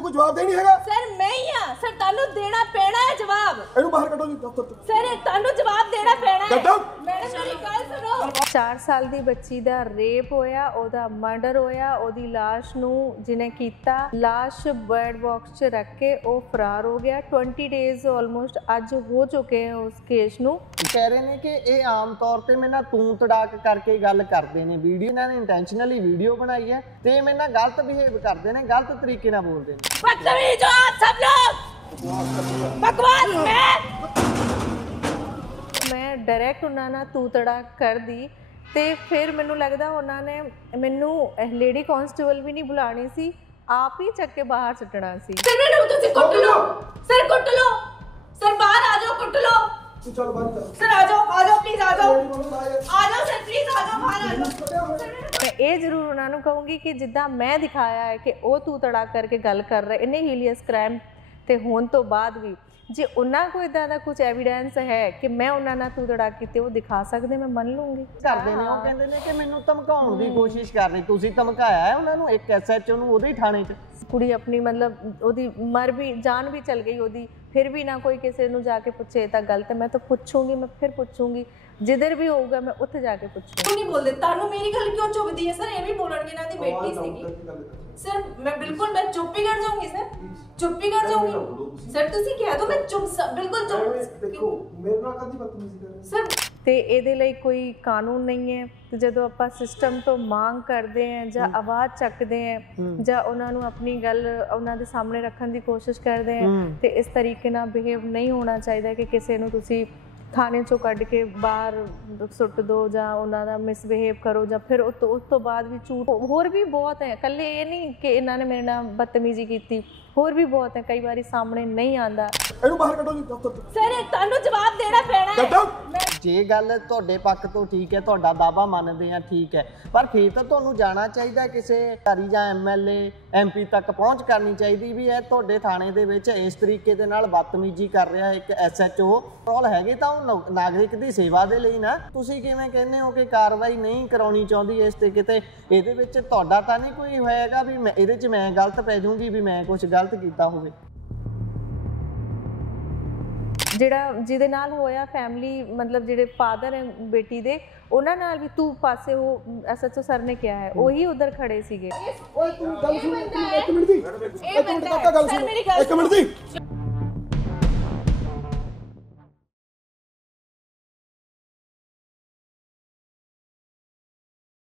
ਤੈਨੂੰ ਕੋਈ ਜਵਾਬ ਦੇ ਨਹੀਂ ਹੈਗਾ ਸਰ ਮੈਂ ਹੀ ਆ ਸਰ ਤੁਹਾਨੂੰ ਦੇਣਾ ਪੈਣਾ ਹੈ ਜਵਾਬ ਇਹਨੂੰ ਬਾਹਰ ਕੱਢੋ ਜੀ ਦਫ਼ਤਰ ਤੋਂ ਸਰ ਤੁਹਾਨੂੰ ਜਵਾਬ ਦੇਣਾ ਪੈਣਾ ਹੈ ਕੱਢੋ ਮੈਡਮ ਮੇਰੀ ਗੱਲ ਸੁਣੋ 4 ਸਾਲ ਦੀ ਬੱਚੀ ਦਾ ਰੇਪ ਹੋਇਆ ਉਹਦਾ ਮਰਡਰ ਹੋਇਆ ਉਹਦੀ ਲਾਸ਼ ਨੂੰ ਜਿਹਨੇ ਕੀਤਾ ਲਾਸ਼ ਬਰਡ ਬਾਕਸ 'ਚ ਰੱਖ ਕੇ ਉਹ ਫਰਾਰ ਹੋ ਗਿਆ 20 ਡੇਜ਼ ਆਲਮੋਸਟ ਅੱਜ ਹੋ ਚੁੱਕੇ हैं ਉਸ ਕੇਸ ਨੂੰ कह रहे हैं कि ये आम तौर पर मेरे तू तड़ाक करके गल करते हैं वीडियो इन्होंने इंटेंशनली वीडियो बनाई है तो ये मेरे गलत बिहेव करते हैं गलत तरीके नाल बोलते हैं बदतमीज हो आप सब लोग बकवास मैं डायरैक्ट उन्होंने तू तड़ाक कर दी ਤੇ ਫਿਰ ਮੈਨੂੰ ਲੱਗਦਾ ਉਹਨਾਂ ਨੇ ਮੈਨੂੰ ਲੇਡੀ ਕਾਂਸਟੇਬਲ ਵੀ ਨਹੀਂ ਬੁਲਾਣੀ ਸੀ ਆਪ ਹੀ ਚੱਕ ਕੇ ਬਾਹਰ ਸੁੱਟਣਾ ਸੀ ਸਰ ਮੈਨੂੰ ਤੁਸੀਂ ਕੁੱਟ ਲਓ ਸਰ ਕੁੱਟ ਲਓ ਸਰ ਬਾਹਰ ਆ ਜਾਓ ਕੁੱਟ ਲਓ ਤੂੰ ਚੱਲ ਬਾਹਰ ਚੱਲ ਸਰ ਆ ਜਾਓ ਪਲੀਜ਼ ਆ ਜਾਓ ਸਰ ਪਲੀਜ਼ ਆ ਜਾਓ ਬਾਹਰ ਆ ਜਾਓ ਮੈਂ ਇਹ ਜ਼ਰੂਰ ਉਹਨਾਂ ਨੂੰ ਕਹੂੰਗੀ ਕਿ ਜਿੱਦਾਂ ਮੈਂ ਦਿਖਾਇਆ ਹੈ ਕਿ ਉਹ ਤੂੰ ਤੜਾਕ ਕਰਕੇ ਗੱਲ ਕਰ ਰਹੇ ਇਹਨੇ ਹੀਲੀਅਸ ਕ੍ਰਾਈਮ ਤੇ ਹੋਣ ਤੋਂ ਬਾਅਦ ਵੀ ਜੇ ਉਹਨਾਂ ਕੋਲ ਇਦਾਂ ਦਾ ਕੁਝ ਐਵੀਡੈਂਸ ਹੈ ਕਿ ਮੈਂ ਉਹਨਾਂ ਨਾਲ ਤੂੰ ਤੜਾਕ ਕੀਤੇ ਉਹ ਦਿਖਾ ਸਕਦੇ ਮੈਂ ਮੰਨ ਲੂੰਗੀ ਕਰਦੇ ਨੇ ਉਹ ਕਹਿੰਦੇ ਨੇ ਕਿ ਮੈਨੂੰ ਧਮਕਾਉਣ ਦੀ ਕੋਸ਼ਿਸ਼ ਕਰ ਰਹੀ ਤੁਸੀਂ ਧਮਕਾਇਆ ਹੈ ਉਹਨਾਂ ਨੂੰ ਇੱਕ ਐਸਐਚਓ ਨੂੰ ਉਹਦੇ ਹੀ ਥਾਣੇ 'ਚ ਕੁੜੀ ਆਪਣੀ ਮਤਲਬ ਉਹਦੀ ਮਰ ਵੀ ਜਾਨ ਵੀ ਚਲ ਗਈ ਉਹਦੀ ਫਿਰ ਵੀ ਨਾ ਕੋਈ ਕਿਸੇ ਨੂੰ ਜਾ ਕੇ ਪੁੱਛੇ ਤਾਂ ਗਲਤ ਮੈਂ ਤਾਂ ਪੁੱਛੂੰਗੀ ਮੈਂ ਫਿਰ ਪੁੱਛੂੰਗੀ ਜਿੱਧਰ ਵੀ ਹੋਊਗਾ ਮੈਂ ਉੱਥੇ ਜਾ ਕੇ ਪੁੱਛੂੰਗੀ ਨਹੀਂ ਬੋਲਦੇ ਤੁਹਾਨੂੰ ਮੇਰੀ ਗੱਲ ਕਿਉਂ ਚੁੱਭਦੀ ਹੈ ਸਰ ਇਹ ਵੀ ਬੋਲਣਗੇ ਨਾ ਦੀ ਬੇਟੀ ਸੀਗੀ ਸਰ ਮੈਂ ਬਿਲਕੁਲ ਮੈਂ ਚੁੱਪ ਹੀ ਕਰ ਜਾਊਂਗੀ ਸਰ ਚੁੱਪ ਹੀ ਕਰ ਜਾਊਂਗੀ ਸਰ ਤੁਸੀਂ ਕਹਿ ਦੋ ਮੈਂ ਚੁੱਪ ਬਿਲਕੁਲ ਚੁੱਪ ਦੇਖੋ ਮੇਰੇ ਨਾਲ ਕਦੀ ਬਦਤਮੀਜ਼ੀ ਕਰ ਰਹੇ ਸਰ ਤੇ ਇਹਦੇ ਲਈ ਕੋਈ ਕਾਨੂੰਨ ਨਹੀਂ ਹੈ ਤੇ ਜਦੋਂ ਆਪਾਂ ਸਿਸਟਮ ਤੋਂ ਮੰਗ ਕਰਦੇ ਹਾਂ ਜਾਂ ਆਵਾਜ਼ ਚੱਕਦੇ ਹਾਂ ਜਾਂ ਉਹਨਾਂ ਨੂੰ ਆਪਣੀ ਗੱਲ ਉਹਨਾਂ ਦੇ ਸਾਹਮਣੇ ਰੱਖਣ ਦੀ ਕੋਸ਼ਿਸ਼ ਕਰਦੇ ਹਾਂ ਤੇ ਇਸ ਤਰੀਕੇ ਨਾਲ ਬਿਹੇਵ ਨਹੀਂ ਹੋਣਾ ਚਾਹੀਦਾ ਕਿ ਕਿਸੇ ਨੂੰ ਤੁਸੀਂ ਥਾਣੇ ਚੋਂ ਕੱਢ ਕੇ ਬਾਹਰ ਸੁੱਟ ਦੋ ਜਾਂ ਉਹਨਾਂ ਦਾ ਮਿਸਬਿਹੇਵ ਕਰੋ ਜਾਂ ਫਿਰ ਉਸ ਤੋਂ ਬਾਅਦ ਵੀ ਝੂਠ ਹੋਰ ਵੀ ਬਹੁਤ ਹੈ ਇਕੱਲੇ ਇਹ ਨਹੀਂ ਕਿ ਇਹਨਾਂ ਨੇ ਮੇਰੇ ਨਾਲ ਬਦਤਮੀਜ਼ੀ ਕੀਤੀ ਹੋਰ ਵੀ ਬਹੁਤ ਹੈ ਕਈ ਵਾਰੀ ਸਾਹਮਣੇ ਨਹੀਂ ਆਉਂਦਾ ਇਹਨੂੰ ਬਾਹਰ ਕੱਢੋ ਜੀ ਦਫ਼ਤਰ ਤੋਂ ਸਰ ਤੁਹਾਨੂੰ ਜਵਾਬ ਦੇਣਾ ਪੈਣਾ ਹੈ ਕੱਢੋ ਜੇ ਗੱਲ ਤੁਹਾਡੇ ਪੱਖ ਤੋਂ ਠੀਕ ਹੈ ਤੁਹਾਡਾ ਦਾਅਵਾ ਮੰਨਦੇ ਆ ਠੀਕ ਹੈ ਪਰ ਫਿਰ ਤਾਂ ਤੁਹਾਨੂੰ ਜਾਣਾ ਚਾਹੀਦਾ ਕਿਸੇ ਅਧਿਕਾਰੀ ਜਾਂ ਐਮਐਲਏ ਐਮਪੀ ਤੱਕ ਪਹੁੰਚ ਕਰਨੀ ਚਾਹੀਦੀ ਵੀ ਇਹ ਤੁਹਾਡੇ ਥਾਣੇ ਦੇ ਵਿੱਚ ਇਸ ਤਰੀਕੇ ਦੇ ਨਾਲ ਬਦਤਮੀਜ਼ੀ ਕਰ ਰਿਹਾ ਇੱਕ ਐਸਐਚਓ ਰੋਲ ਹੈਗੇ ਤਾਂ ਉਹ ਨਾਗਰਿਕ ਦੀ ਸੇਵਾ ਦੇ ਲਈ ਨਾ ਤੁਸੀਂ ਕਿਵੇਂ ਕਹਿੰਦੇ ਹੋ ਕਿ ਕਾਰਵਾਈ ਨਹੀਂ ਕਰਾਉਣੀ ਚਾਹੁੰਦੀ ਇਸ ਤੇ ਕਿਤੇ ਇਹਦੇ ਵਿੱਚ ਤੁਹਾਡਾ ਤਾਂ ਨਹੀਂ ਕੋਈ ਹੋਏਗਾ ਵੀ ਮੈਂ ਇਹਦੇ 'ਚ ਮੈਂ ਗਲਤ ਪੈ ਜਾਊਂਗੀ ਵੀ ਮੈਂ ਕੁਝ ਗਲਤ ਕੀਤਾ ਹੋਵੇ ਜਿਹੜਾ ਜਿਹਦੇ ਨਾਲ ਹੋਇਆ ਫੈਮਿਲੀ ਮਤਲਬ ਜਿਹੜੇ ਫਾਦਰ ਹੈ ਬੇਟੀ ਦੇ ਉਹਨਾਂ ਨਾਲ ਵੀ ਤੂੰ ਪਾਸੇ ਉਹ ਐਸਐਚਓ ਸਰ ਨੇ ਕਿਹਾ ਹੈ ਉਹੀ ਉਧਰ ਖੜੇ ਸੀਗੇ ਓਏ ਤੂੰ ਗੱਲ ਸੁਣ ਇੱਕ ਮਿੰਟ ਦੀ ਇੱਕ ਮਿੰਟ ਤੱਕ ਗੱਲ ਸੁਣ ਇੱਕ ਮਿੰਟ ਦੀ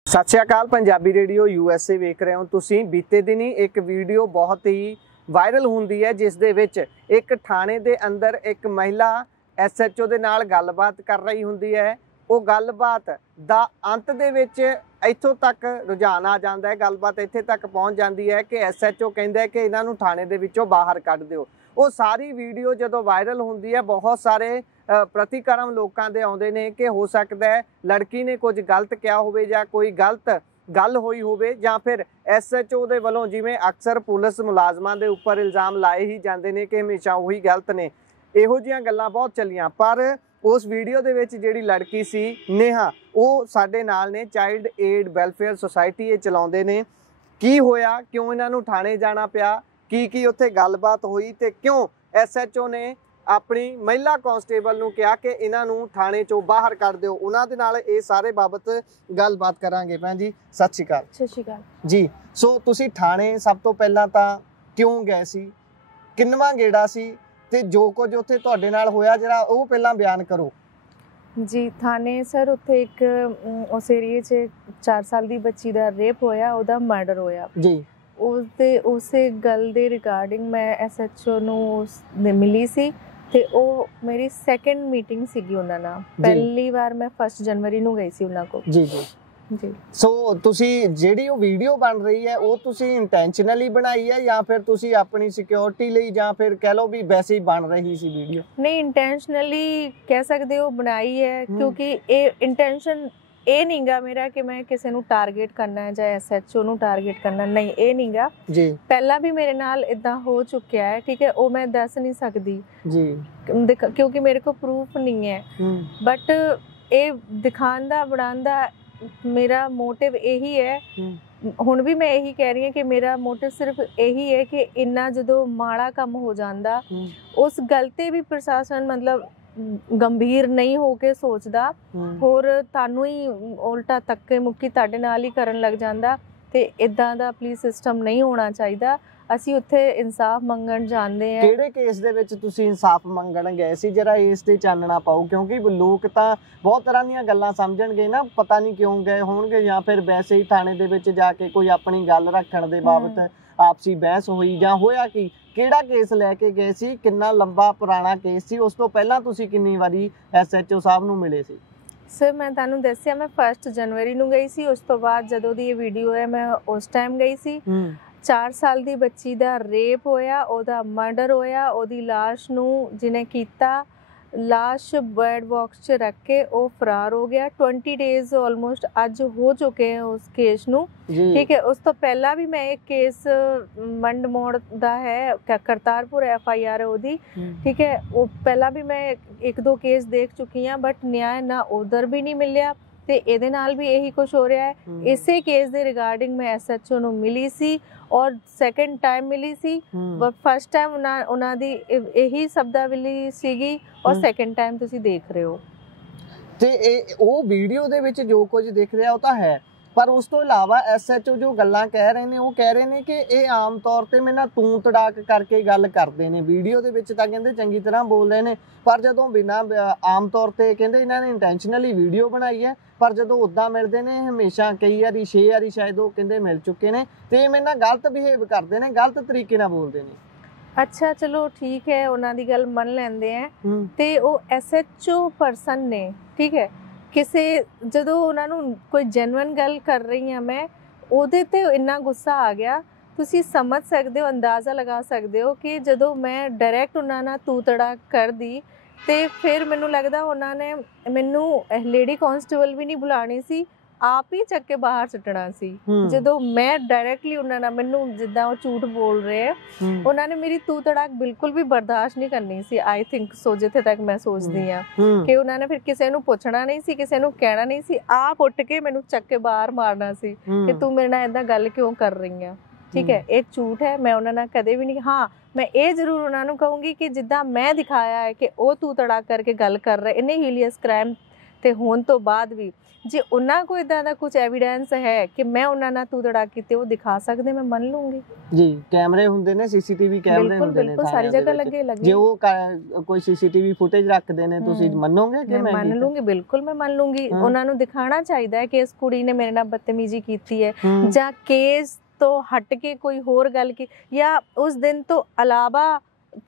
ਸਤਿ ਸ਼੍ਰੀ ਅਕਾਲ ਪੰਜਾਬੀ ਰੇਡੀਓ USA ਵੇਖ ਰਹੇ ਹੋ ਤੁਸੀਂ ਬੀਤੇ ਦਿਨੀ ਇੱਕ ਵੀਡੀਓ ਬਹੁਤ ਹੀ ਵਾਇਰਲ ਹੁੰਦੀ ਹੈ ਜਿਸ ਦੇ ਵਿੱਚ ਇੱਕ ਥਾਣੇ ਦੇ ਅੰਦਰ ਇੱਕ ਮਹਿਲਾ ਐਸਐਚਓ ਦੇ ਨਾਲ ਗੱਲਬਾਤ ਕਰ ਰਹੀ ਹੁੰਦੀ ਹੈ ਉਹ ਗੱਲਬਾਤ ਦਾ ਅੰਤ ਦੇ ਵਿੱਚ ਇੱਥੋਂ ਤੱਕ ਰੁਝਾਨ ਆ ਜਾਂਦਾ ਹੈ ਗੱਲਬਾਤ ਇੱਥੇ ਤੱਕ ਪਹੁੰਚ ਜਾਂਦੀ ਹੈ ਕਿ ਐਸਐਚਓ ਕਹਿੰਦਾ ਹੈ ਕਿ ਇਹਨਾਂ ਨੂੰ ਥਾਣੇ ਦੇ ਵਿੱਚੋਂ ਬਾਹਰ ਕੱਢ ਦਿਓ ਉਹ ਸਾਰੀ ਵੀਡੀਓ ਜਦੋਂ ਵਾਇਰਲ ਹੁੰਦੀ ਹੈ ਬਹੁਤ ਸਾਰੇ ਪ੍ਰਤੀਕਰਮ ਲੋਕਾਂ ਦੇ ਆਉਂਦੇ ਨੇ ਕਿ ਹੋ ਸਕਦਾ ਹੈ ਲੜਕੀ ਨੇ ਕੁਝ ਗਲਤ ਕਿਹਾ ਹੋਵੇ ਜਾਂ ਕੋਈ ਗਲਤ ਗੱਲ ਹੋਈ ਹੋਵੇ ਜਾਂ ਫਿਰ ਐਸਐਚਓ ਦੇ ਵੱਲੋਂ ਜਿਵੇਂ ਅਕਸਰ ਪੁਲਿਸ ਮੁਲਾਜ਼ਮਾਂ ਦੇ ਉੱਪਰ ਇਲਜ਼ਾਮ ਲਾਏ ਹੀ ਜਾਂਦੇ ਨੇ ਕਿ ਹਮੇਸ਼ਾ ਉਹੀ ਗਲਤ ਨੇ ਇਹੋ ਜਿਹੀਆਂ ਗੱਲਾਂ ਬਹੁਤ ਚੱਲੀਆਂ ਪਰ ਉਸ ਵੀਡੀਓ ਦੇ ਵਿੱਚ ਜਿਹੜੀ ਲੜਕੀ ਸੀ ਨੇਹਾ ਉਹ ਸਾਡੇ ਨਾਲ ਨੇ ਚਾਈਲਡ ਏਡ ਵੈਲਫੇਅਰ ਸੁਸਾਇਟੀ ਇਹ ਚਲਾਉਂਦੇ ਨੇ ਕੀ ਹੋਇਆ ਕਿਉਂ ਇਹਨਾਂ ਨੂੰ ਥਾਣੇ ਜਾਣਾ ਪਿਆ ਕੀ ਉੱਥੇ ਗੱਲਬਾਤ ਹੋਈ ਤੇ ਕਿਉਂ ਐਸਐਚਓ ਨੇ ਆਪਣੀ ਮਹਿਲਾ ਕਾਂਸਟੇਬਲ ਨੂੰ ਕਿਹਾ ਕਿ ਇਹਨਾਂ ਨੂੰ ਥਾਣੇ ਚੋਂ ਬਾਹਰ ਕੱਢ ਦਿਓ ਉਹਨਾਂ ਦੇ ਨਾਲ ਇਹ ਸਾਰੇ ਬਾਬਤ ਗੱਲਬਾਤ ਕਰਾਂਗੇ ਭੈਣ ਜੀ ਸਤਿ ਸ਼੍ਰੀ ਅਕਾਲ ਸਤਿ ਸ਼੍ਰੀ ਅਕਾਲ ਜੀ ਸੋ ਤੁਸੀਂ ਥਾਣੇ ਸਭ ਤੋਂ ਪਹਿਲਾਂ ਤਾਂ ਕਿਉਂ ਗਏ ਸੀ ਕਿੰਨਵਾਂ ਗੇੜਾ ਸੀ ਤੇ ਜੋ ਕੁਝ ਉੱਥੇ ਤੁਹਾਡੇ ਨਾਲ ਹੋਇਆ ਜਿਹੜਾ ਉਹ ਪਹਿਲਾਂ ਬਿਆਨ ਕਰੋ ਜੀ ਥਾਣੇ ਸਰ ਉੱਥੇ ਇੱਕ ਉਸ ਏਰੀਏ 'ਚ 4 ਸਾਲ ਦੀ ਬੱਚੀ ਦਾ ਰੇਪ ਹੋਇਆ ਉਹਦਾ ਮਰਡਰ ਹੋਇਆ ਜੀ ਉਸੇ ਗੱਲ ਦੇ ਰਿਗਾਰਡਿੰਗ ਮੈਂ ਐਸਐਚਓ ਨੂੰ ਮਿਲੀ ਸੀ ਤੇ ਉਹ ਮੇਰੀ ਸੈਕੰਡ ਮੀਟਿੰਗ ਸੀਗੀ ਉਹਨਾਂ ਨਾਲ ਪਹਿਲੀ ਵਾਰ ਮੈਂ 1 ਜਨਵਰੀ ਨੂੰ ਗਈ ਸੀ ਉਹਨਾਂ ਕੋਲ ਜੀ ਸੋ ਤੁਸੀਂ ਜਿਹੜੀ ਉਹ ਵੀਡੀਓ ਬਣ ਰਹੀ ਹੈ ਉਹ ਤੁਸੀਂ ਇੰਟੈਂਸ਼ਨਲੀ ਬਣਾਈ ਹੈ ਜਾਂ ਫਿਰ ਤੁਸੀਂ ਆਪਣੀ ਸਿਕਿਉਰਿਟੀ ਲਈ ਜਾਂ ਫਿਰ ਕਹਿ ਲਓ ਵੀ ਵੈਸੇ ਹੀ ਬਣ ਰਹੀ ਸੀ ਵੀਡੀਓ ਨਹੀਂ ਇੰਟੈਂਸ਼ਨਲੀ ਕਹਿ ਸਕਦੇ ਹੋ ਬਣਾਈ ਹੈ ਕਿਉਂਕਿ ਇਹ ਇੰਟੈਂਸ਼ਨ ਇਹ ਨਹੀਂਗਾ ਮੇਰਾ ਕਿ ਮੈਂ ਕਿਸੇ ਨੂੰ ਟਾਰਗੇਟ ਕਰਨਾ ਹੈ ਜਾਂ ਐਸਐਚਓ ਨੂੰ ਟਾਰਗੇਟ ਕਰਨਾ ਨਹੀਂ ਇਹ ਨਹੀਂਗਾ ਜੀ ਪਹਿਲਾਂ ਵੀ ਮੇਰੇ ਨਾਲ ਇਦਾਂ ਹੋ ਚੁੱਕਿਆ ਹੈ ਠੀਕ ਹੈ ਉਹ ਮੈਂ ਦੱਸ ਨਹੀਂ ਸਕਦੀ ਜੀ ਕਿਉਂਕਿ ਮੇਰੇ ਕੋਲ ਪ੍ਰੂਫ ਨਹੀਂ ਹੈ ਬਟ ਇਹ ਦਿਖਾਉਣ ਦਾ ਬਣਾਉਣ ਦਾ ਮੇਰਾ ਮੋਟਿਵ ਇਹੀ ਹੈ ਹੁਣ ਵੀ ਮੈਂ ਇਹੀ ਕਹਿ ਰਹੀ ਹਾਂ ਕਿ ਮੇਰਾ ਮੋਟਿਵ ਸਿਰਫ ਇਹੀ ਹੈ ਕਿ ਇੰਨਾ ਜਦੋਂ ਮਾੜਾ ਕੰਮ ਹੋ ਜਾਂਦਾ ਉਸ ਗੱਲ ਤੇ ਵੀ ਪ੍ਰਸ਼ਾਸਨ ਮਤਲਬ ਗੰਭੀਰ ਨਹੀਂ ਹੋ ਕੇ ਸੋਚਦਾ, ਹੋਰ ਤੁਹਾਨੂੰ ਹੀ ਉਲਟਾ ਧੱਕੇ ਮੁੱਕੀ ਤੁਹਾਡੇ ਨਾਲ ਹੀ ਕਰਨ ਲੱਗ ਜਾਂਦਾ। ਤੇ ਇਦਾਂ ਦਾ ਪਲੀਜ਼ ਸਿਸਟਮ ਨਹੀਂ ਹੋਣਾ ਚਾਹੀਦਾ। ਅਸੀਂ ਉੱਥੇ ਇਨਸਾਫ ਮੰਗਣ ਜਾਂਦੇ ਆ। ਕਿਹੜੇ ਕੇਸ ਦੇ ਵਿੱਚ ਤੁਸੀਂ ਇਨਸਾਫ ਮੰਗਣ ਗਏ ਸੀ, ਜਰਾ ਇਸ ਤੇ ਚਾਨਣਾ ਪਾਓ, ਕਿਉਂਕਿ ਲੋਕ ਤਾਂ ਬਹੁਤ ਤਰ੍ਹਾਂ ਦੀਆਂ ਗੱਲਾਂ ਸਮਝਣਗੇ ਨਾ, ਪਤਾ ਨਹੀਂ ਕਿਉਂ ਗਏ ਹੋਣਗੇ, ਜਾਂ ਫਿਰ ਵੈਸੇ ਹੀ ਥਾਣੇ ਦੇ ਵਿੱਚ ਜਾ ਕੇ ਕੋਈ ਆਪਣੀ ਗੱਲ ਰੱਖਣ ਦੇ ਬਾਬਤ ਆਪਸੀ ਬਹਿਸ ਹੋਈ, ਜਾਂ ਹੋਇਆ ਕੀ, ਕਿਹੜਾ ਕੇਸ ਲੈ ਕੇ ਗਏ ਸੀ, ਕਿੰਨਾ ਲੰਬਾ ਪੁਰਾਣਾ ਕੇਸ ਸੀ, ਉਸ ਤੋਂ ਪਹਿਲਾਂ ਤੁਸੀਂ ਕਿੰਨੀ ਵਾਰੀ SHO ਸਾਹਿਬ ਨੂੰ ਮਿਲੇ ਸੀ? ਸਰ ਮੈਂ ਤੁਹਾਨੂੰ ਦੱਸਿਆ ਮੈਂ 1 ਜਨਵਰੀ ਨੂੰ ਗਈ ਸੀ, ਉਸ ਤੋਂ ਬਾਅਦ ਜਦੋਂ ਦੀ ਇਹ ਵੀਡੀਓ ਹੈ ਮੈਂ ਉਸ ਟਾਈਮ ਗਈ ਸੀ। 4 ਸਾਲ ਦੀ ਬੱਚੀ ਦਾ ਰੇਪ ਹੋਇਆ, ਉਹਦਾ ਮਰਡਰ ਹੋਇਆ, ਉਹਦੀ ਲਾਸ਼ ਨੂੰ ਜਿਹਨੇ ਕੀਤਾ ਲਾਸ਼ ਬਰਡ ਬਾਕਸ 'ਚ ਰੱਖ ਕੇ ਉਹ ਫਰਾਰ ਹੋ ਗਿਆ। 20 ਡੇਜ਼ ਆਲਮੋਸਟ ਅੱਜ ਹੋ ਚੁੱਕੇ हैं ਉਸ ਕੇਸ ਨੂੰ, ਠੀਕ ਹੈ। ਉਸ ਤੋਂ ਪਹਿਲਾਂ ਵੀ ਮੈਂ ਇੱਕ ਕੇਸ ਮੰਡ ਮੋੜ ਦਾ ਹੈ, ਕਰਤਾਰਪੁਰ FIR ਹੈ ਉਹਦੀ, ਠੀਕ ਹੈ। ਉਹ ਪਹਿਲਾਂ ਵੀ ਮੈਂ 1-2 ਕੇਸ ਦੇਖ ਚੁੱਕੀ ਹਾਂ, ਬਟ ਨਿਆਂ ਨਾ ਉਧਰ ਵੀ ਨਹੀਂ ਮਿਲਿਆ ਤੇ ਇਹਦੇ ਨਾਲ ਵੀ ਇਹੀ ਕੁਝ ਹੋ ਰਿਹਾ ਹੈ। ਇਸੇ ਕੇਸ ਦੇ ਰਿਗਾਰਡਿੰਗ ਮੈਂ SHO ਨੂੰ ਮਿਲੀ ਸੀ ਔਰ ਸੈਕੰਡ ਟਾਈਮ ਮਿਲੀ ਸੀ। ਫਸਟ ਟਾਈਮ ਉਹਨਾਂ ਦੀ ਇਹੀ ਸ਼ਬਦਾਵਲੀ ਸੀਗੀ ਔਰ ਸੈਕੰਡ ਟਾਈਮ ਤੁਸੀਂ ਦੇਖ ਰਹੇ ਹੋ। ਤੇ ਇਹ ਉਹ ਵੀਡੀਓ ਦੇ ਵਿੱਚ ਜੋ ਕੁਝ ਦਿਖ ਰਿਹਾ ਉਹ ਤਾਂ ਹੈ, ਪਰ ਉਸ ਤੋਂ ਇਲਾਵਾ SHO ਜੋ ਗੱਲਾਂ ਕਹਿ ਰਹੇ ਨੇ, ਉਹ ਕਹਿ ਰਹੇ ਨੇ ਕਿ ਇਹ ਆਮ ਤੌਰ ਤੇ ਮੇਰੇ ਨਾਲ ਤੂੰ ਤੜਾਕ ਕਰਕੇ ਗੱਲ ਕਰਦੇ ਨੇ। ਵੀਡੀਓ ਦੇ ਵਿੱਚ ਤਾਂ ਕਹਿੰਦੇ ਚੰਗੀ ਤਰ੍ਹਾਂ ਬੋਲ ਰਹੇ ਨੇ, ਪਰ ਜਦੋਂ ਬਿਨਾਂ ਆਮ ਤੌਰ ਤੇ ਕਹਿੰਦੇ ਇਹਨਾਂ ਨੇ ਇੰਟੈਂਸ਼ਨਲੀ ਵੀਡੀਓ ਬਣਾਈ ਹੈ, ਪਰ ਜਦੋਂ ਉੱਦਾਂ ਮਿਲਦੇ ਨੇ ਹਮੇਸ਼ਾ ਕਈ ਵਾਰੀ 6 ਵਾਰੀ ਸ਼ਾਇਦ ਉਹ ਕਹਿੰਦੇ ਮਿਲ ਚੁੱਕੇ ਨੇ, ਤੇ ਇਹ ਮੇਰੇ ਨਾਲ ਗਲਤ ਬਿਹੇਵ ਕਰਦੇ ਨੇ, ਗਲਤ ਤਰੀਕੇ ਨਾਲ ਬੋਲਦੇ ਨੇ। ਅੱਛਾ ਚਲੋ ਠੀਕ ਹੈ, ਉਹਨਾਂ ਦੀ ਗੱਲ ਮੰਨ ਲੈਂਦੇ ਆ ਤੇ ਉਹ SHO ਪਰਸਨ ਨੇ, ਠੀਕ ਹੈ। ਕਿਸੇ ਜਦੋਂ ਉਹਨਾਂ ਨੂੰ ਕੋਈ ਜੈਨੂਇਨ ਗੱਲ ਕਰ ਰਹੀ ਹਾਂ ਮੈਂ, ਉਹਦੇ ਤੇ ਇੰਨਾ ਗੁੱਸਾ ਆ ਗਿਆ। ਤੁਸੀਂ ਸਮਝ ਸਕਦੇ ਹੋ, ਅੰਦਾਜ਼ਾ ਲਗਾ ਸਕਦੇ ਹੋ ਕਿ ਜਦੋਂ ਮੈਂ ਡਾਇਰੈਕਟ ਉਹਨਾਂ ਨਾਲ ਤੂੰ ਤੜਾ ਕਰਦੀ ਤੇ ਫਿਰ ਮੈਨੂੰ ਲੱਗਦਾ ਉਹਨਾਂ ਨੇ ਮੈਨੂੰ ਲੇਡੀ ਕਾਂਸਟੇਬਲ ਵੀ ਨਹੀਂ ਬੁਲਾਣੀ ਸੀ, ਆਪ ਹੀ ਚੱਕ ਕੇ ਬਾਹਰ ਸੁੱਟਣਾ ਸੀ। ਜਦੋਂ ਮੈਂ ਡਾਇਰੈਕਟਲੀ ਉਹਨਾਂ ਨਾਲ, ਮੈਨੂੰ ਜਿੱਦਾਂ ਉਹ ਝੂਠ ਬੋਲ ਰਹੇ ਆ, ਉਹਨਾਂ ਨੇ ਮੇਰੀ ਤੂ ਤੜਾਕ ਬਿਲਕੁਲ ਵੀ ਬਰਦਾਸ਼ਤ ਨਹੀਂ ਕਰਨੀ ਸੀ। ਆਈ ਥਿੰਕ ਸੋ, ਜਿੱਥੇ ਤੱਕ ਮੈਂ ਸੋਚਦੀ ਆ ਕਿ ਉਹਨਾਂ ਨੇ ਫਿਰ ਕਿਸੇ ਨੂੰ ਪੁੱਛਣਾ ਨਹੀਂ ਸੀ, ਕਿਸੇ ਨੂੰ ਕਹਿਣਾ ਨਹੀਂ ਸੀ, ਆਪ ਉੱਠ ਕੇ ਮੈਨੂੰ ਚੱਕ ਕੇ ਬਾਹਰ ਮਾਰਨਾ ਸੀ ਕਿ ਤੂੰ ਮੇਰੇ ਨਾਲ ਏਦਾਂ ਗੱਲ ਕਿਉਂ ਕਰ ਰਹੀ ਆ, ਠੀਕ ਹੈ। ਇਹ ਝੂਠ ਹੈ, ਮੈਂ ਉਹਨਾਂ ਨਾਲ ਕਦੇ ਵੀ ਨਹੀਂ। ਹਾਂ ਮੈਂ ਇਹ ਜ਼ਰੂਰ ਉਹਨਾਂ ਨੂੰ ਕਹੂੰਗੀ ਕਿ ਜਿੱਦਾਂ ਮੈਂ ਦਿਖਾਇਆ ਹੈ ਕਿ ਉਹ ਤੂ ਤੜਾਕ ਕਰਕੇ ਗੱਲ ਕਰ ਰਹੇ ਇੰਨੇ ਹੀਲੀਅਸ ਕ੍ਰਾਈਮ ਤੇ ਹੋਣ ਤੋਂ ਬਾਅਦ ਵੀ, ਜੇ ਉਹਨਾਂ ਕੋਲ ਇਦਾਂ ਦਾ ਕੁਝ ਐਵੀਡੈਂਸ ਹੈ ਕਿ ਮੈਂ ਉਹਨਾਂ ਨਾਲ ਤੂ ਤੜਾ ਕੀਤੇ, ਉਹ ਦਿਖਾ ਸਕਦੇ, ਮੈਂ ਮੰਨ ਲੂੰਗੀ ਜੀ। ਕੈਮਰੇ ਹੁੰਦੇ ਨੇ, CCTV ਕੈਮਰੇ ਹੁੰਦੇ ਨੇ, ਸਾਰੀ ਜਗ੍ਹਾ ਲੱਗੇ। ਜੇ ਉਹ ਕੋਈ CCTV ਫੁਟੇਜ ਰੱਖਦੇ ਨੇ, ਤੁਸੀਂ ਮੰਨੋਗੇ ਕਿ ਮੈਂ ਮੰਨ ਲੂੰਗੀ? ਬਿਲਕੁਲ ਮੈਂ ਮੰਨ ਲੂੰਗੀ। ਉਹਨਾਂ ਨੂੰ ਦਿਖਾਣਾ ਚਾਹੀਦਾ ਹੈ ਕਿ ਇਸ ਕੁੜੀ ਨੇ ਮੇਰੇ ਨਾਲ ਬਦਤਮੀਜ਼ੀ ਕੀਤੀ ਹੈ, ਜਾਂ ਕੇਸ ਤੋਂ ਹਟ ਕੇ ਕੋਈ ਹੋਰ ਗੱਲ ਕੀ, ਜਾਂ ਉਸ ਦਿਨ ਤੋਂ ਇਲਾਵਾ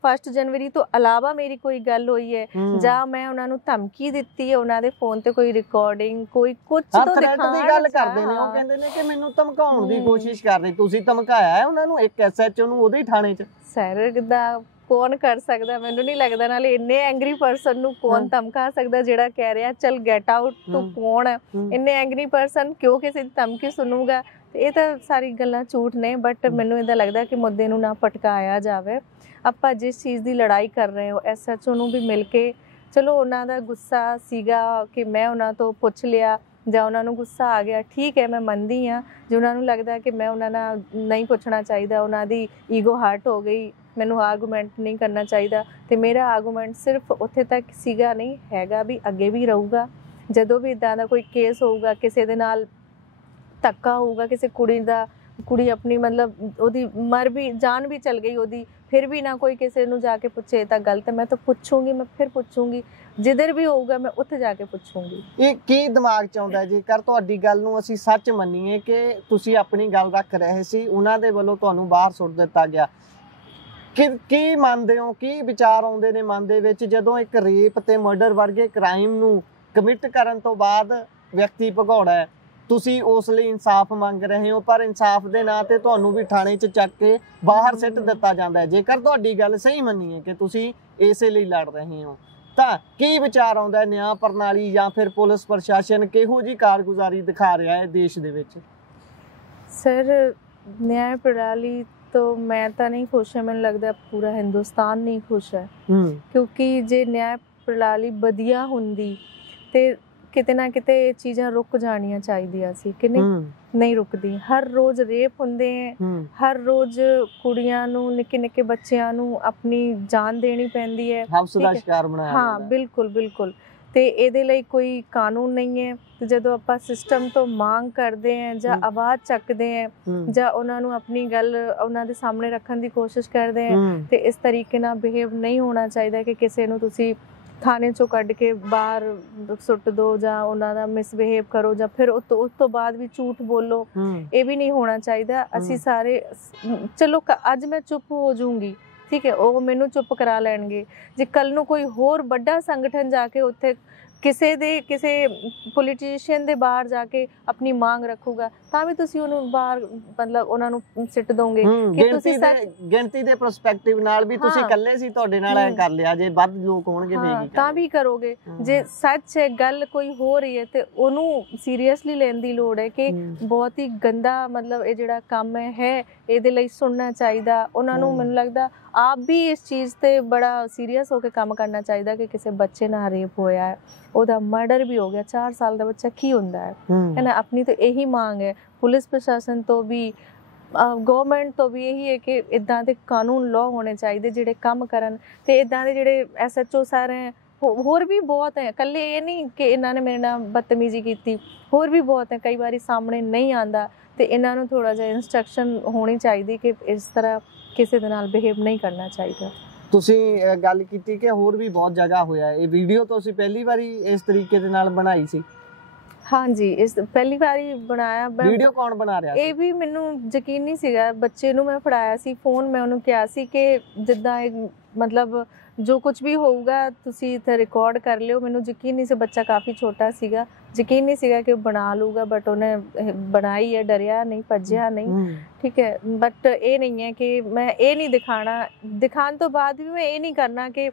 1 ਜਨਵਰੀ ਤੋਂ ਇਲਾਵਾ ਮੇਰੀ ਕੋਈ ਗੱਲ ਹੋਈ ਹੈ, ਜਾਂ ਮੈਂ ਉਹਨਾਂ ਨੂੰ ਧਮਕੀ ਦਿੱਤੀ ਹੈ, ਉਹਨਾਂ ਦੇ ਫੋਨ ਤੇ ਕੋਈ ਰਿਕਾਰਡਿੰਗ ਕੋਈ ਕੁਝ ਤੋਂ ਦਿਖਾਉਣ ਦੀ ਗੱਲ ਕਰਦੇ ਨੇ। ਉਹ ਕਹਿੰਦੇ ਨੇ ਕਿ ਮੈਨੂੰ ਧਮਕਾਉਣ ਦੀ ਕੋਸ਼ਿਸ਼ ਕਰ ਰਹੇ, ਤੁਸੀਂ ਧਮਕਾਇਆ ਹੈ ਉਹਨਾਂ ਨੂੰ, ਇੱਕ SHO ਨੂੰ ਉਹਦੇ ਥਾਣੇ 'ਚ? ਸਰ ਕਿੱਦਾਂ ਕੌਣ ਕਰ ਸਕਦਾ, ਮੈਨੂੰ ਨਹੀਂ ਲੱਗਦਾ। ਨਾਲੇ ਇੰਨੇ ਐਂਗਰੀ ਪਰਸਨ ਨੂੰ ਕੌਣ ਧਮਕਾ ਸਕਦਾ ਜਿਹੜਾ ਕਹਿ ਰਿਹਾ ਚਲ ਗੈਟ ਆਊਟ, ਤੂੰ ਕੌਣ ਹੈ? ਇੰਨੇ ਐਂਗਰੀ ਪਰਸਨ ਕਿਉਂ ਕਿਸੇ ਦੀ ਧਮਕੀ ਸੁਣੂਗਾ? ਇਹ ਤਾਂ ਸਾਰੀ ਗੱਲਾਂ ਝੂਠ ਨੇ। ਬਟ ਮੈਨੂੰ ਇਦਾਂ ਲੱਗਦਾ ਕਿ ਮੁੱਦੇ ਨੂੰ ਨਾ ਭਟਕਾਇਆ ਜਾਵੇ। ਆਪਾਂ ਜਿਸ ਚੀਜ਼ ਦੀ ਲੜਾਈ ਕਰ ਰਹੇ ਹੋ, SHO ਨੂੰ ਵੀ ਮਿਲ ਕੇ, ਚਲੋ ਉਹਨਾਂ ਦਾ ਗੁੱਸਾ ਸੀਗਾ ਕਿ ਮੈਂ ਉਹਨਾਂ ਤੋਂ ਪੁੱਛ ਲਿਆ ਜਾਂ ਉਹਨਾਂ ਨੂੰ ਗੁੱਸਾ ਆ ਗਿਆ, ਠੀਕ ਹੈ, ਮੈਂ ਮੰਨਦੀ ਹਾਂ। ਜੇ ਉਹਨਾਂ ਨੂੰ ਲੱਗਦਾ ਕਿ ਮੈਂ ਉਹਨਾਂ ਨਾਲ ਨਹੀਂ ਪੁੱਛਣਾ ਚਾਹੀਦਾ, ਉਹਨਾਂ ਦੀ ਈਗੋ ਹਰਟ ਹੋ ਗਈ, ਮੈਨੂੰ ਆਰਗੂਮੈਂਟ ਨਹੀਂ ਕਰਨਾ ਚਾਹੀਦਾ, ਤੇ ਮੇਰਾ ਆਰਗੂਮੈਂਟ ਸਿਰਫ ਉੱਥੇ ਤੱਕ ਸੀਗਾ ਨਹੀਂ ਹੈਗਾ, ਵੀ ਅੱਗੇ ਵੀ ਰਹੂਗਾ। ਜਦੋਂ ਵੀ ਇੱਦਾਂ ਦਾ ਕੋਈ ਕੇਸ ਹੋਊਗਾ, ਕਿਸੇ ਦੇ ਨਾਲ ਧੱਕਾ ਹੋਊਗਾ, ਕਿਸੇ ਕੁੜੀ ਆਪਣੀ ਮਤਲਬ ਉਹਦੀ ਮਰ ਵੀ, ਜਾਨ ਵੀ ਚਲ ਗਈ ਉਹਦੀ, ਫਿਰ ਵੀ ਨਾ ਕੋਈ ਕਿਸੇ ਨੂੰ ਜਾ ਕੇ ਪੁੱਛੇ ਤਾਂ ਗਲਤ ਹੈ। ਮੈਂ ਤਾਂ ਪੁੱਛੂੰਗੀ, ਮੈਂ ਫਿਰ ਪੁੱਛੂੰਗੀ, ਜਿੱਧਰ ਵੀ ਹੋਊਗਾ ਮੈਂ ਉੱਥੇ ਜਾ ਕੇ ਪੁੱਛੂੰਗੀ। ਇਹ ਕੀ ਦਿਮਾਗ 'ਚ ਆਉਂਦਾ ਜੇਕਰ ਤੁਹਾਡੀ ਗੱਲ ਨੂੰ ਅਸੀਂ ਸੱਚ ਮੰਨੀਏ ਕਿ ਤੁਸੀਂ ਆਪਣੀ ਗੱਲ ਰੱਖ ਰਹੇ ਸੀ, ਉਹਨਾਂ ਦੇ ਵੱਲੋਂ ਤੁਹਾਨੂੰ ਬਾਹਰ ਸੁੱਟ ਦਿੱਤਾ ਗਿਆ, ਕੀ ਮੰਨਦੇ ਹੋ, ਕੀ ਵਿਚਾਰ ਆਉਂਦੇ ਨੇ ਮਨ ਦੇ ਵਿੱਚ ਜਦੋਂ ਇੱਕ ਰੇਪ ਤੇ ਮਰਡਰ ਵਰਗੇ ਕ੍ਰਾਈਮ ਨੂੰ ਕਮਿਟ ਕਰਨ ਤੋਂ ਬਾਅਦ ਵਿਅਕਤੀ ਭਗੌੜਾ ਹੈ, ਤੁਸੀਂ ਉਸ ਲਈ ਇਨਸਾਫ ਮੰਗ ਰਹੇ ਹੋ, ਪਰ ਇਨਸਾਫ ਦੇ ਨਾਂ ਤੇ ਤੁਹਾਨੂੰ ਵੀ ਥਾਣੇ 'ਚ ਚੱਕ ਕੇ ਬਾਹਰ ਸਿੱਟ ਦਿੱਤਾ ਜਾਂਦਾ ਹੈ। ਜੇਕਰ ਤੁਹਾਡੀ ਗੱਲ ਸਹੀ ਮੰਨੀਏ ਕਿ ਤੁਸੀਂ ਇਸੇ ਲਈ ਲੜ ਰਹੇ ਹੋ, ਤਾਂ ਕੀ ਵਿਚਾਰ ਆਉਂਦਾ, ਨਿਆਂ ਪ੍ਰਣਾਲੀ ਜਾਂ ਫਿਰ ਪੁਲਿਸ ਪ੍ਰਸ਼ਾਸਨ ਕਿਹੋ ਜਿਹੀ ਕਾਰਗੁਜ਼ਾਰੀ ਦਿਖਾ ਰਿਹਾ ਹੈ ਦੇਸ਼ ਦੇ ਵਿੱਚ? ਸਰ ਨਿਆਂ ਪ੍ਰਣਾਲੀ ਤੋਂ ਮੈਂ ਤਾਂ ਨਹੀਂ ਖੁਸ਼ ਹਾਂ, ਮੈਨੂੰ ਲੱਗਦਾ ਪੂਰਾ ਹਿੰਦੁਸਤਾਨ ਨਹੀਂ ਖੁਸ਼ ਹੈ, ਕਿਉਂਕਿ ਜੇ ਨਿਆਂ ਪ੍ਰਣਾਲੀ ਵਧੀਆ ਹੁੰਦੀ ਤੇ ਕਿਤੇ ਨਾ ਕਿਤੇ ਇਹ ਚੀਜ਼ਾਂ ਰੁਕ ਜਾਣੀਆਂ ਚਾਹੀਦੀਆਂ ਸੀ ਕਿ ਨਹੀਂ ਰੁਕਦੀ। ਹਰ ਰੋਜ਼ ਰੇਪ ਹੁੰਦੇ ਹੈ, ਹਰ ਰੋਜ਼ ਕੁੜੀਆਂ ਨੂੰ, ਨਿੱਕੇ ਨਿੱਕੇ ਬੱਚਿਆਂ ਨੂੰ ਆਪਣੀ ਜਾਨ ਦੇਣੀ ਪੈਂਦੀ ਹੈ, ਹਵਸ ਦਾ ਸ਼ਿਕਾਰ ਬਣਾਇਆ ਹਾਂ ਬਿਲਕੁਲ ਬਿਲकुल। ਤੇ ਇਹਦੇ ਲਈ ਕੋਈ ਕਾਨੂੰਨ ਨਹੀਂ ਹੈ। ਤੇ ਜਦੋਂ ਆਪਾਂ ਸਿਸਟਮ ਤੋਂ ਮੰਗ ਕਰਦੇ ਹਾਂ ਜਾਂ ਆਵਾਜ਼ ਚੱਕਦੇ ਹਾਂ ਜਾਂ ਉਹਨਾਂ ਨੂੰ ਆਪਣੀ ਗੱਲ ਉਹਨਾਂ ਦੇ ਸਾਹਮਣੇ ਰੱਖਣ ਦੀ ਕੋਸ਼ਿਸ਼ ਕਰਦੇ ਹਾਂ, ਤੇ ਇਸ ਤਰੀਕੇ ਨਾਲ ਬਿਹੇਵ ਨਹੀਂ ਹੋਣਾ ਚਾਹੀਦਾ ਕਿ ਕਿਸੇ ਨੂੰ ਤੁਸੀਂ ਥਾਣੇ ਚੋਂ ਕੱਢ ਕੇ ਬਾਹਰ ਸੁੱਟ ਦੋ ਜਾਂ ਉਹਨਾਂ ਦਾ ਮਿਸਬਿਹੇਵ ਕਰੋ ਜਾਂ ਫਿਰ ਉਸ ਤੋਂ ਬਾਅਦ ਵੀ ਝੂਠ ਬੋਲੋ। ਇਹ ਵੀ ਨਹੀਂ ਹੋਣਾ ਚਾਹੀਦਾ। ਅਸੀਂ ਸਾਰੇ ਚਲੋ ਅੱਜ ਮੈਂ ਚੁੱਪ ਹੋ ਜਾਊਂਗੀ, ਠੀਕ ਹੈ, ਉਹ ਮੈਨੂੰ ਚੁੱਪ ਕਰਾ ਲੈਣਗੇ। ਜੇ ਕੱਲ ਨੂੰ ਕੋਈ ਹੋਰ ਵੱਡਾ ਸੰਗਠਨ ਜਾ ਕੇ ਉੱਥੇ ਕਿਸੇ ਪੋਲੀਟੀਸ਼ੀਅਨ ਦੇ ਬਾਹਰ ਜਾ ਕੇ ਆਪਣੀ ਮੰਗ ਰੱਖੂਗਾ ਤਾਂ ਵੀ ਤੁਸੀਂ ਉਹਨੂੰ ਬਾਹਰ ਮਤਲਬ ਉਹਨਾਂ ਨੂੰ ਸਿੱਟ ਦੋਗੇ ਕਿ ਤੁਸੀਂ ਗਿਣਤੀ ਦੇ ਪਰਸਪੈਕਟਿਵ ਨਾਲ ਵੀ ਤੁਸੀਂ ਇਕੱਲੇ ਸੀ, ਤੁਹਾਡੇ ਨਾਲ ਐ ਕਰ ਲਿਆ, ਜੇ ਵੱਧ ਲੋਕ ਹੋਣਗੇ ਫੇਰ ਤਾਂ ਵੀ ਕਰੋਗੇ। ਜੇ ਸੱਚ ਹੈ, ਗੱਲ ਕੋਈ ਹੋ ਰਹੀ ਹੈ ਤੇ ਉਹਨੂੰ ਸੀਰੀਅਸਲੀ ਲੈਣ ਦੀ ਲੋੜ ਹੈ ਕਿ ਬਹੁਤ ਹੀ ਗੰਦਾ ਮਤਲਬ ਇਹ ਜਿਹੜਾ ਕੰਮ ਹੈ ਇਹਦੇ ਲਈ ਸੁਣਨਾ ਚਾਹੀਦਾ ਉਹਨਾਂ ਨੂੰ। ਮੈਨੂੰ ਲੱਗਦਾ ਆਪ ਵੀ ਇਸ ਚੀਜ਼ ਤੇ ਬੜਾ ਸੀਰੀਅਸ ਹੋ ਕੇ ਕੰਮ ਕਰਨਾ ਚਾਹੀਦਾ ਕਿ ਕਿਸੇ ਬੱਚੇ ਨਾਲ ਰੇਪ ਹੋਇਆ ਹੈ, ਉਹਦਾ ਮਰਡਰ ਵੀ ਹੋ ਗਿਆ, 4 ਸਾਲ ਦਾ ਬੱਚਾ ਕੀ ਹੁੰਦਾ ਹੈ ਨਾ। ਆਪਣੀ ਤਾਂ ਇਹੀ ਮੰਗ ਹੈ ਪੁਲਿਸ ਪ੍ਰਸ਼ਾਸਨ ਤੋਂ ਵੀ, ਗਵਰਨਮੈਂਟ ਤੋਂ ਵੀ ਇਹੀ ਹੈ ਕਿ ਇਦਾਂ ਦੇ ਕਾਨੂੰਨ ਲਾਅ ਹੋਣੇ ਚਾਹੀਦੇ ਜਿਹੜੇ ਕੰਮ ਕਰਨ। ਤੇ ਇਦਾਂ ਦੇ ਜਿਹੜੇ SHO ਸਾਰੇ ਹੋਰ ਵੀ ਬਹੁਤ ਹੈ, ਇਕੱਲੇ ਇਹ ਨਹੀਂ ਕਿ ਇਹਨਾਂ ਨੇ ਮੇਰੇ ਨਾਲ ਬਦਤਮੀਜ਼ੀ ਕੀਤੀ, ਹੋਰ ਵੀ ਬਹੁਤ ਹੈ। ਕਈ ਵਾਰੀ ਸਾਹਮਣੇ ਨਹੀਂ ਆਉਂਦਾ ਤੇ ਇਹਨਾਂ ਨੂੰ ਥੋੜਾ ਜਿਹਾ ਇੰਸਟਰਕਸ਼ਨ ਹੋਣੀ ਚਾਹੀਦੀ ਕਿ ਇਸ ਤਰ੍ਹਾਂ ਕਿਸੇ ਦੇ ਨਾਲ ਬਿਹੇਵ ਨਹੀਂ ਕਰਨਾ ਚਾਹੀਦਾ। ਤੁਸੀਂ ਗੱਲ ਕੀਤੀ ਕਿ ਹੋਰ ਵੀ ਬਹੁਤ ਜਗ੍ਹਾ ਹੋਇਆ, ਇਹ ਵੀਡੀਓ ਤੁਸੀਂ ਪਹਿਲੀ ਵਾਰੀ ਇਸ ਤਰੀਕੇ ਦੇ ਨਾਲ ਬਣਾਈ ਸੀ? ਹਾਂਜੀ, ਇਸ ਪਹਿਲੀ ਵਾਰੀ ਬਣਾਇਆ। ਵੀਡੀਓ ਕੌਣ ਬਣਾ ਰਿਹਾ ਸੀ? ਇਹ ਵੀ ਮੈਨੂੰ ਯਕੀਨ ਨਹੀਂ ਸੀਗਾ। ਬੱਚੇ ਨੂੰ ਮੈਂ ਫੜਾਇਆ ਸੀ ਫੋਨ, ਮੈਂ ਉਹਨੂੰ ਕਿਹਾ ਸੀ ਕਿ ਜਿੱਦਾਂ ਮਤਲਬ ਜੋ ਕੁਝ ਵੀ ਹੋਊਗਾ ਤੁਸੀਂ ਇੱਥੇ ਰਿਕਾਰਡ ਕਰ ਲਿਓ। ਮੈਨੂੰ ਯਕੀਨ ਨਹੀਂ ਸੀ, ਬੱਚਾ ਕਾਫੀ ਛੋਟਾ ਸੀਗਾ, ਯਕੀਨ ਨਹੀਂ ਸੀਗਾ ਕਿ ਉਹ ਬਣਾ ਲੂਗਾ, ਬਟ ਉਹਨੇ ਬਣਾਈ ਹੈ, ਡਰਿਆ ਨਹੀਂ, ਭੱਜਿਆ ਨਹੀਂ, ਠੀਕ ਹੈ। ਬਟ ਇਹ ਨਹੀਂ ਹੈ ਕਿ ਮੈਂ ਇਹ ਨਹੀਂ ਦਿਖਾਉਣ ਤੋਂ ਬਾਅਦ ਵੀ ਮੈਂ ਇਹ ਨਹੀਂ ਕਰਨਾ ਕਿ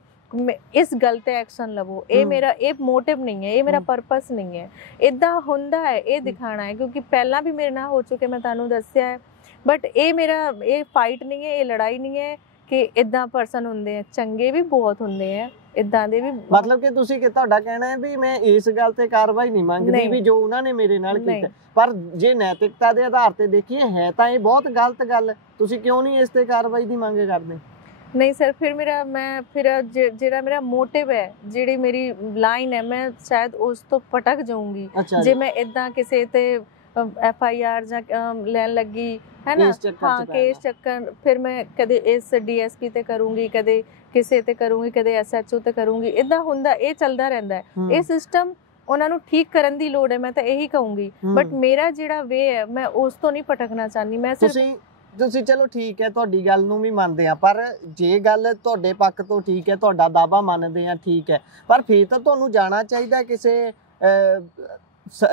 ਇਸ ਗੱਲ ਤੇ ਐਕਸ਼ਨ ਲਵੋ। ਇਹ ਮੇਰਾ ਮੋਟਿਵ ਨਹੀਂ ਹੈ, ਇਹ ਮੇਰਾ ਪਰਪਸ ਨਹੀਂ ਹੈ। ਇਦਾਂ ਹੁੰਦਾ ਹੈ, ਇਹ ਦਿਖਾਣਾ ਹੈ, ਕਿਉਂਕਿ ਪਹਿਲਾਂ ਵੀ ਮੇਰੇ ਨਾਲ ਹੋ ਚੁੱਕੇ, ਮੈਂ ਤੁਹਾਨੂੰ ਦੱਸਿਆ ਹੈ। ਬਟ ਇਹ ਫਾਈਟ ਨਹੀਂ ਹੈ, ਇਹ ਲੜਾਈ ਨਹੀਂ ਹੈ ਕਿ ਇਦਾਂ ਪਰਸਨ ਹੁੰਦੇ ਆ, ਚੰਗੇ ਵੀ ਬਹੁਤ ਹੁੰਦੇ ਆ, ਇਦਾਂ ਦੇ ਵੀ। ਮਤਲਬ ਕਿ ਤੁਸੀਂ ਕਿ ਤੁਹਾਡਾ ਕਹਿਣਾ ਹੈ ਵੀ ਮੈਂ ਇਸ ਗੱਲ ਤੇ ਕਾਰਵਾਈ ਨਹੀਂ ਮੰਗਦੀ ਵੀ ਜੋ ਉਹਨਾਂ ਨੇ ਮੇਰੇ ਨਾਲ ਕੀਤਾ, ਪਰ ਜੇ ਨੈਤਿਕਤਾ ਦੇ ਆਧਾਰ ਤੇ ਦੇਖੀਏ ਹੈ ਤਾਂ ਇਹ ਬਹੁਤ ਗਲਤ ਗੱਲ। ਤੁਸੀਂ ਕਿਉਂ ਨਹੀਂ ਇਸ ਤੇ ਕਾਰਵਾਈ ਦੀ ਮੰਗ ਕਰਦੇ? ਨਹੀਂ ਸਰ, ਫਿਰ ਜਿਹੜਾ ਮੇਰਾ ਮੋਟਿਵ ਹੈ, ਜਿਹੜੀ ਮੇਰੀ ਲਾਈਨ ਹੈ, ਮੈਂ ਸ਼ਾਇਦ ਉਸ ਤੋਂ ਭਟਕ ਜਾਊਂਗੀ ਜੇ ਮੈਂ ਇਦਾਂ ਕਿਸੇ ਤੇ FIR ਜਾਂ ਲੈਣ ਲੱਗੀ ਹੈ ਨਾ। ਹਾਂ, ਕੇਸ ਚੱਕਰ ਫਿਰ ਮੈਂ ਕਦੇ ਇਸ DSP ਤੇ ਕਰੂੰਗੀ, ਕਦੇ ਕਿਸੇ ਤੇ ਕਰੂੰਗੀ, ਕਦੇ SHO ਤੇ ਕਰੂੰਗੀ। ਇਦਾਂ ਹੁੰਦਾ, ਇਹ ਚੱਲਦਾ ਰਹਿੰਦਾ ਹੈ। ਇਹ ਸਿਸਟਮ ਉਹਨਾਂ ਨੂੰ ਠੀਕ ਕਰਨ ਦੀ ਲੋੜ ਹੈ, ਮੈਂ ਤਾਂ ਇਹੀ ਕਹੂੰਗੀ। ਬਟ ਮੇਰਾ ਜਿਹੜਾ ਵੇ ਹੈ, ਮੈਂ ਉਸ ਤੋਂ ਨਹੀਂ ਭਟਕਣਾ ਚਾਹੁੰਦੀ। ਮੈਂ ਤੁਸੀਂ ਚਲੋ ਠੀਕ ਹੈ, ਤੁਹਾਡੀ ਗੱਲ ਨੂੰ ਵੀ ਮੰਨਦੇ ਆ, ਪਰ ਜੇ ਗੱਲ ਤੁਹਾਡੇ ਪੱਖ ਤੋਂ ਠੀਕ ਹੈ, ਤੁਹਾਡਾ ਦਾਅਵਾ ਮੰਨਦੇ ਆ, ਠੀਕ ਹੈ, ਪਰ ਫਿਰ ਤਾਂ ਤੁਹਾਨੂੰ ਜਾਣਾ ਚਾਹੀਦਾ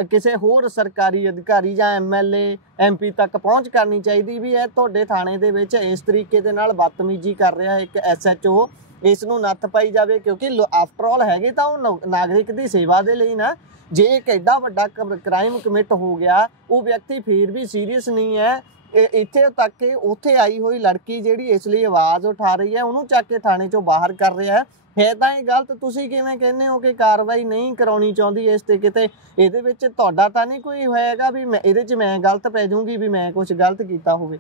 ਕਿਸੇ ਹੋਰ ਸਰਕਾਰੀ ਅਧਿਕਾਰੀ ਜਾਂ MLA MP ਤੱਕ ਪਹੁੰਚ ਕਰਨੀ ਚਾਹੀਦੀ ਵੀ ਇਹ ਤੁਹਾਡੇ ਥਾਣੇ ਦੇ ਵਿੱਚ ਇਸ ਤਰੀਕੇ ਦੇ ਨਾਲ ਬਦਤਮੀਜ਼ੀ ਕਰ ਰਿਹਾ ਇੱਕ SHO, ਇਸ ਨੂੰ ਨੱਥ ਪਾਈ ਜਾਵੇ। ਕਿਉਂਕਿ ਆਫਟਰ ਆਲ ਹੈਗੇ ਤਾਂ ਉਹ ਨਾਗਰਿਕ ਦੀ ਸੇਵਾ ਦੇ ਲਈ ਨਾ। ਜੇ ਇੱਕ ਐਡਾ ਵੱਡਾ ਕ੍ਰਾਈਮ ਕਮਿਟ ਹੋ ਗਿਆ, ਉਹ ਵਿਅਕਤੀ ਫਿਰ ਵੀ ਸੀਰੀਅਸ ਨਹੀਂ ਹੈ। ਇੱਥੇ ਤੱਕ ਕਿ ਉੱਥੇ ਆਈ ਹੋਈ ਲੜਕੀ ਜਿਹੜੀ ਇਸ ਲਈ ਆਵਾਜ਼ ਉਠਾ ਰਹੀ ਹੈ, ਉਹਨੂੰ ਚੱਕ ਕੇ ਥਾਣੇ ਚੋਂ ਬਾਹਰ ਕਰ ਰਿਹਾ ਹੈ ਤਾਂ ਇਹ ਗਲਤ। ਤੁਸੀਂ ਕਿਵੇਂ ਕਹਿੰਦੇ ਹੋ ਕਿ ਕਾਰਵਾਈ ਨਹੀਂ ਕਰਾਉਣੀ ਚਾਹੁੰਦੀ ਇਸ ਤੇ? ਕਿਤੇ ਇਹਦੇ ਵਿੱਚ ਤੁਹਾਡਾ ਤਾਂ ਨਹੀਂ ਕੋਈ ਹੋਏਗਾ ਵੀ ਇਹਦੇ 'ਚ ਮੈਂ ਗਲਤ ਪੈ ਜਾਊਂਗੀ ਵੀ ਮੈਂ ਕੁਝ ਗਲਤ ਕੀਤਾ ਹੋਵੇ?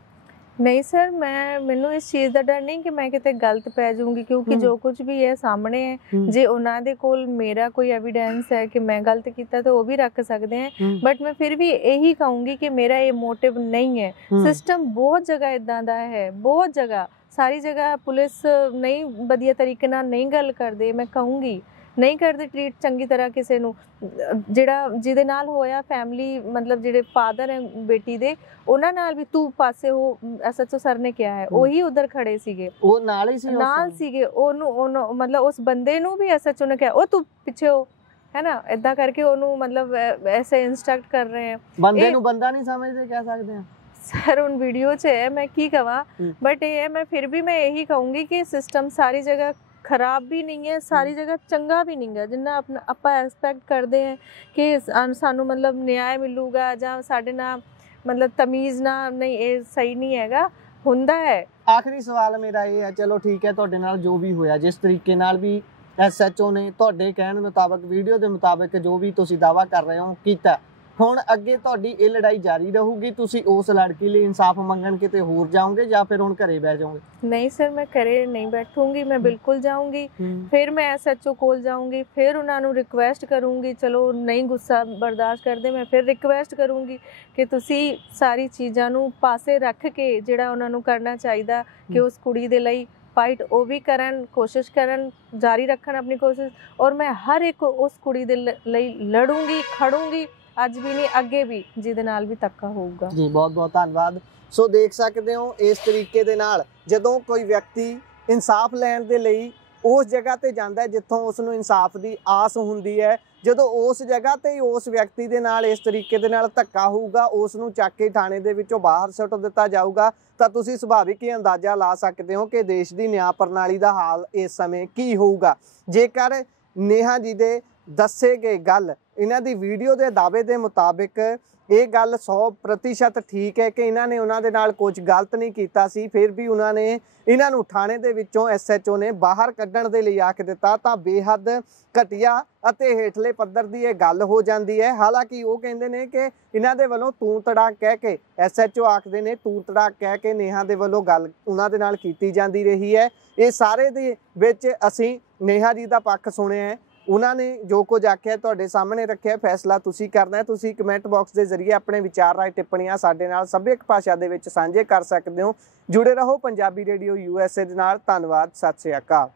ਨਹੀਂ ਸਰ, ਮੈਨੂੰ ਇਸ ਚੀਜ਼ ਦਾ ਡਰ ਨਹੀਂ ਕਿ ਮੈਂ ਕਿਤੇ ਗਲਤ ਪੈ ਜਾਊਂਗੀ, ਕਿਉਂਕਿ ਜੋ ਕੁਝ ਵੀ ਹੈ ਸਾਹਮਣੇ ਹੈ। ਜੇ ਉਹਨਾਂ ਦੇ ਕੋਲ ਮੇਰਾ ਕੋਈ ਐਵੀਡੈਂਸ ਹੈ ਕਿ ਮੈਂ ਗਲਤ ਕੀਤਾ ਤਾਂ ਉਹ ਵੀ ਰੱਖ ਸਕਦੇ ਹੈ। ਬਟ ਮੈਂ ਫਿਰ ਵੀ ਇਹੀ ਕਹੂੰਗੀ ਕਿ ਮੇਰਾ ਇਹ ਮੋਟਿਵ ਨਹੀਂ ਹੈ। ਸਿਸਟਮ ਬਹੁਤ ਜਗ੍ਹਾ ਇਦਾਂ ਦਾ ਹੈ, ਬਹੁਤ ਜਗ੍ਹਾ, ਸਾਰੀ ਜਗ੍ਹਾ ਪੁਲਿਸ ਨਹੀਂ ਵਧੀਆ ਤਰੀਕੇ ਨਾਲ ਨਹੀਂ ਗੱਲ ਕਰਦੇ। ਮੈਂ ਕਹੂੰਗੀ ਨਹੀਂ ਕਰਦੇ ਟ੍ਰੀਟ ਚੰਗੀ ਤਰ੍ਹਾਂ ਕਿਸੇ ਨੂੰ। ਜਿਹਦੇ ਨਾਲ ਹੋਇਆ ਫੈਮਿਲੀ, ਮਤਲਬ ਜਿਹੜੇ ਫਾਦਰ ਹੈ ਬੇਟੀ ਦੇ, ਉਹਨਾਂ ਨਾਲ ਵੀ ਤੂੰ ਪਾਸੇ ਹੋ, SHO ਸਰ ਨੇ ਕਿਹਾ ਹੈ, ਉਹੀ ਉਧਰ ਖੜੇ ਸੀਗੇ, ਉਹ ਨਾਲ ਸੀਗੇ। ਉਹਨੂੰ ਮਤਲਬ ਉਸ ਬੰਦੇ ਨੂੰ ਵੀ SHO ਨੇ ਕਿਹਾ ਉਹ ਤੂੰ ਪਿੱਛੇ ਹੋ, ਹੈ ਨਾ। ਏਦਾਂ ਕਰਕੇ ਉਹਨੂੰ ਮਤਲਬ ਐਸੇ ਇੰਸਟਰਕਟ ਕਰ ਰਹੇ ਹੈ। ਬੰਦੇ ਨੂੰ ਬੰਦਾ ਨਹੀਂ ਸਮਝਦੇ, ਕਹਿ ਸਕਦੇ ਹਾਂ ਸਰ। ਹੁਣ ਵੀਡੀਓ 'ਚ ਹੈ, ਮੈਂ ਕੀ ਕਹਾਂ, ਬਟ ਇਹ ਹੈ ਮੈਂ ਫਿਰ ਵੀ ਮੈਂ ਇਹੀ ਕਹੂੰਗੀ ਕਿ ਸਿਸਟਮ ਸਾਰੀ ਜਗ੍ਹਾ ਖਰਾਬ ਵੀ ਨਹੀਂ ਹੈ, ਸਾਰੀ ਜਗ੍ਹਾ ਚੰਗਾ ਵੀ ਨਹੀਂ ਹੈ। ਜਿੰਨਾ ਆਪਾਂ ਐਕਸਪੈਕਟ ਕਰਦੇ ਹਾਂ ਕਿ ਸਾਨੂੰ ਮਤਲਬ ਨਿਆਂ ਮਿਲੂਗਾ ਜਾਂ ਸਾਡੇ ਨਾਲ ਮਤਲਬ ਤਮੀਜ਼ ਨਾਲ, ਨਹੀਂ, ਇਹ ਸਹੀ ਨਹੀਂ ਹੈਗਾ, ਹੁੰਦਾ ਹੈ। ਆਖਰੀ ਸਵਾਲ ਮੇਰਾ ਇਹ ਹੈ, ਚਲੋ ਠੀਕ ਹੈ, ਤੁਹਾਡੇ ਨਾਲ ਜੋ ਵੀ ਹੋਇਆ, ਜਿਸ ਤਰੀਕੇ ਨਾਲ ਵੀ ਐਸਐਚਓ ਨੇ ਤੁਹਾਡੇ ਕਹਿਣ ਮੁਤਾਬਕ ਵੀਡੀਓ ਦੇ ਮੁਤਾਬਕ ਜੋ ਵੀ ਤੁਸੀਂ ਦਾਵਾ ਕਰ ਰਹੇ ਹੋ ਕੀਤਾ, ਹੁਣ ਅੱਗੇ ਤੁਹਾਡੀ ਇਹ ਲੜਾਈ ਜਾਰੀ ਰਹੂਗੀ? ਤੁਸੀਂ ਉਸ ਲੜਕੀ ਲਈ ਇਨਸਾਫ ਮੰਗਣ ਕਿਤੇ ਹੋਰ ਜਾਓਗੇ ਜਾਂ ਫਿਰ ਹੁਣ ਘਰੇ ਬਹਿ ਜਾਓਗੇ? नहीं सर, मैं घरे नहीं बैठूंगी, मैं बिल्कुल जाऊंगी। फिर मैं SHO कोल जाऊंगी, फिर उन्होंने रिक्वेस्ट करूंगी, चलो नहीं गुस्सा बर्दाश्त करते, मैं फिर रिक्वेस्ट करूंगी कि तुसी सारी चीज़ां नूं पासे रख के जिहड़ा उन्होंने करना चाहिए कि उस कुड़ी दे लई फाइट वो भी करन, कोशिश करन, जारी रखन अपनी कोशिश। और मैं हर एक उस कुड़ी दे लई लड़ूंगी, खड़ूंगी, अज भी नहीं अगे भी, जिहदे नाल भी धक्का होऊगा। जी बहुत बहुत धन्यवाद। सो देख सकते हो इस तरीके दे नाल जदों कोई व्यक्ति इंसाफ लैण दे लई उस जगह ते जांदा है जिथों उसनूं इंसाफ दी आस हुंदी है, जदों उस जगह ते उस व्यक्ति दे नाल इस तरीके दे नाल धक्का होऊगा, उसनूं चक के थाणे दे विचों बाहर सुੱਟ दिता जाऊगा, ਤਾਂ ਤੁਸੀਂ ਸੁਭਾਵਿਕ ਹੀ ਅੰਦਾਜ਼ਾ ਲਾ ਸਕਦੇ ਹੋ ਕਿ ਦੇਸ਼ ਦੀ ਨਿਆਂ ਪ੍ਰਣਾਲੀ ਦਾ ਹਾਲ ਇਸ ਸਮੇਂ ਕੀ ਹੋਊਗਾ। ਜੇਕਰ ਨੇਹਾ ਜੀ ਦੇ ਦੱਸੇ ਗਏ ਗੱਲ, ਇਹਨਾਂ ਦੀ ਵੀਡੀਓ ਦੇ ਦਾਅਵੇ ਦੇ ਮੁਤਾਬਿਕ ਇਹ ਗੱਲ 100% ਠੀਕ ਹੈ ਕਿ ਇਹਨਾਂ ਨੇ ਉਹਨਾਂ ਦੇ ਨਾਲ ਕੁਝ ਗਲਤ ਨਹੀਂ ਕੀਤਾ ਸੀ, ਫਿਰ ਵੀ ਉਹਨਾਂ ਨੇ ਇਹਨਾਂ ਨੂੰ ਥਾਣੇ ਦੇ ਵਿੱਚੋਂ SHO ਨੇ ਬਾਹਰ ਕੱਢਣ ਦੇ ਲਈ ਆਖ ਦਿੱਤਾ, ਤਾਂ ਬੇਹੱਦ ਘਟੀਆ ਅਤੇ ਹੇਠਲੇ ਪੱਧਰ ਦੀ ਇਹ ਗੱਲ ਹੋ ਜਾਂਦੀ ਹੈ। ਹਾਲਾਂਕਿ ਉਹ ਕਹਿੰਦੇ ਨੇ ਕਿ ਇਹਨਾਂ ਦੇ ਵੱਲੋਂ ਤੂੰ ਤੜਾਕ ਕਹਿ ਕੇ, SHO ਆਖਦੇ ਨੇ ਤੂੰ ਤੜਾਕ ਕਹਿ ਕੇ ਨੇਹਾ ਦੇ ਵੱਲੋਂ ਗੱਲ ਉਹਨਾਂ ਦੇ ਨਾਲ ਕੀਤੀ ਜਾਂਦੀ ਰਹੀ ਹੈ। ਇਹ ਸਾਰੇ ਦੇ ਵਿੱਚ ਅਸੀਂ ਨੇਹਾ ਜੀ ਦਾ ਪੱਖ ਸੁਣਿਆ ਹੈ, ਉਹਨਾਂ ਨੇ ਜੋ ਕੁਝ ਆਖਿਆ ਤੁਹਾਡੇ ਸਾਹਮਣੇ ਰੱਖਿਆ, ਫੈਸਲਾ ਤੁਸੀਂ ਕਰਨਾ ਹੈ। ਤੁਸੀਂ ਕਮੈਂਟ ਬਾਕਸ ਦੇ ਜ਼ਰੀਏ ਆਪਣੇ ਵਿਚਾਰ ਰਾਏ ਟਿੱਪਣੀਆਂ ਸਾਡੇ ਨਾਲ ਸੱਭਿਅਕ ਭਾਸ਼ਾ ਦੇ ਵਿੱਚ ਸਾਂਝੇ ਕਰ ਸਕਦੇ ਹੋ। ਜੁੜੇ ਰਹੋ ਪੰਜਾਬੀ ਰੇਡੀਓ USA ਦੇ ਨਾਲ। ਧੰਨਵਾਦ, ਸਤਿ ਸ਼੍ਰੀ ਅਕਾਲ।